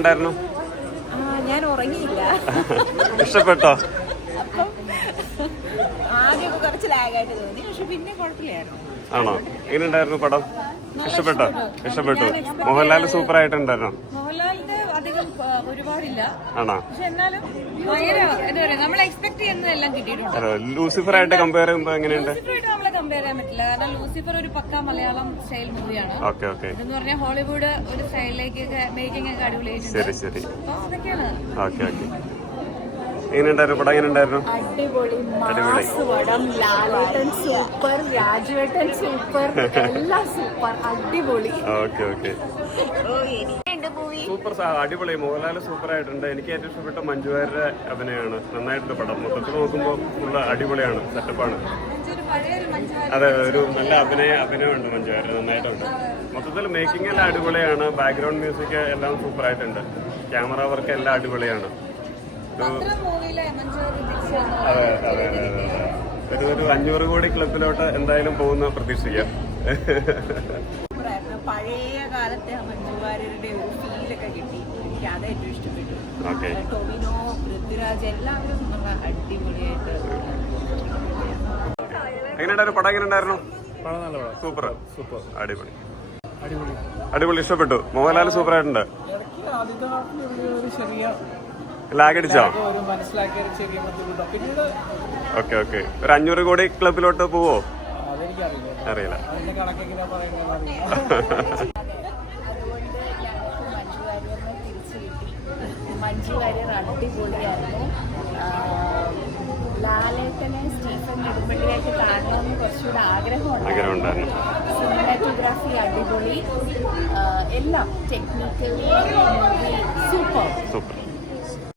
ഉണ്ടായിരുന്നു? ഞാൻ ഉറങ്ങിയില്ല. ഇഷ്ടപ്പെട്ടോ? അപ്പം ആദ്യമൊക്കെ കുറച്ച് ലാഗായിട്ട് തോന്നി, പക്ഷെ പിന്നെ കുഴപ്പമില്ലായിരുന്നു. ആണോ? എങ്ങനെയുണ്ടായിരുന്നു പടം? ഇഷ്ടപ്പെട്ടോ? ഇഷ്ടപ്പെട്ടു. മോഹൻലാൽ സൂപ്പർ ആയിട്ടുണ്ടായിരുന്നോ? മോഹൻലാലിന്റെ അധികം ഒരുപാടില്ല, ആണോ? പക്ഷെ എന്നാലും ഭയങ്കര എന്താ പറയാ, നമ്മൾ എക്സ്പെക്ട് ചെയ്യുന്നതെല്ലാം കിട്ടിയിട്ടുണ്ട്. ലൂസിഫർ ആയിട്ട് കമ്പയർ ചെയ്യുമ്പോ എങ്ങനെയുണ്ട്? ലൂസിഫറായിട്ട് നമ്മളെ കമ്പയർ ചെയ്യാൻ പറ്റില്ല, കാരണം ലൂസിഫർ ഒരു പക്കാ മലയാളം സ്റ്റൈൽ മൂവിയാണ്. Okay okay. ഇതെന്ന് പറഞ്ഞാൽ ഹോളിവുഡ് ഒരു സ്റ്റൈലിലേക്ക് മേക്കിംഗ് ഒക്കെ അടിപൊളിയായിട്ടുണ്ട്. ശരി ശരി. അപ്പൊ അതൊക്കെയാണ്. Okay okay. എങ്ങനെയുണ്ടായിരുന്നു പടം? എങ്ങനെയുണ്ടായിരുന്നു? അടിപൊളി മാസ് പടം. ലാലേട്ടൻ സൂപ്പർ, രാജുവേട്ടൻ സൂപ്പർ, എല്ലാം സൂപ്പർ, അടിപൊളി. Okay okay. സൂപ്പർ, അടിപൊളി. മോഹൻലാൽ സൂപ്പർ ആയിട്ടുണ്ട്. എനിക്ക് ഏറ്റവും ഇഷ്ടപ്പെട്ട മഞ്ജു വാര്യരുടെ അഭിനയമാണ്. നന്നായിട്ടുണ്ട് പടം. മൊത്തത്തിൽ നോക്കുമ്പോൾ ഫുള്ള് അടിപൊളിയാണ്, സെറ്റപ്പാണ്. അതെ, ഒരു നല്ല അഭിനയമുണ്ട് മഞ്ജു വാര്യർ, നന്നായിട്ടുണ്ട്. മൊത്തത്തിൽ മേക്കിംഗ് എല്ലാം അടിപൊളിയാണ്. ബാക്ക്ഗ്രൗണ്ട് മ്യൂസിക് എല്ലാം സൂപ്പർ ആയിട്ടുണ്ട്. ക്യാമറ വർക്ക് എല്ലാം അടിപൊളിയാണ്. അതെ അതെ അതെ അതെ. ഒരു 500 കോടി ക്ലബിലോട്ട് എന്തായാലും പോകുന്ന പ്രതീക്ഷിക്കാം. പഴയ കാലത്തെ മഞ്ജു വാര്യരുടെ ഒരു ഫീലൊക്കെ കിട്ടി. എനിക്ക് അത് ഏറ്റവും ഇഷ്ടപ്പെട്ടു. ടൊവിനോ, പൃഥ്വിരാജ് എല്ലാവരും അടിപൊളിയായിട്ട്. എങ്ങനെയുണ്ടായിരുന്നു പടം? എങ്ങനെയുണ്ടായിരുന്നു? സൂപ്പർ സൂപ്പർ, അടിപൊളി അടിപൊളി. ഇഷ്ടപ്പെട്ടു. മോഹൻലാൽ സൂപ്പർ ആയിട്ടുണ്ട്. ലാഗ് അടിച്ചോ? Okay okay. ഒരു 500 കോടി ക്ലബിലോട്ട് പോവോ? അറിയില്ല. മഞ്ജു വാര്യർ അടിപൊളിയായിരുന്നു. ലാലേട്ടനെ സ്റ്റീഫൻ നെടുമ്പള്ളിയായിട്ട് കാണണമെന്ന് കുറച്ചുകൂടെ ആഗ്രഹമുണ്ടായിരുന്നു. സിനിമാറ്റോഗ്രാഫി അടിപൊളി, എല്ലാം ടെക്നിക്കലി മൂവി സൂപ്പർ.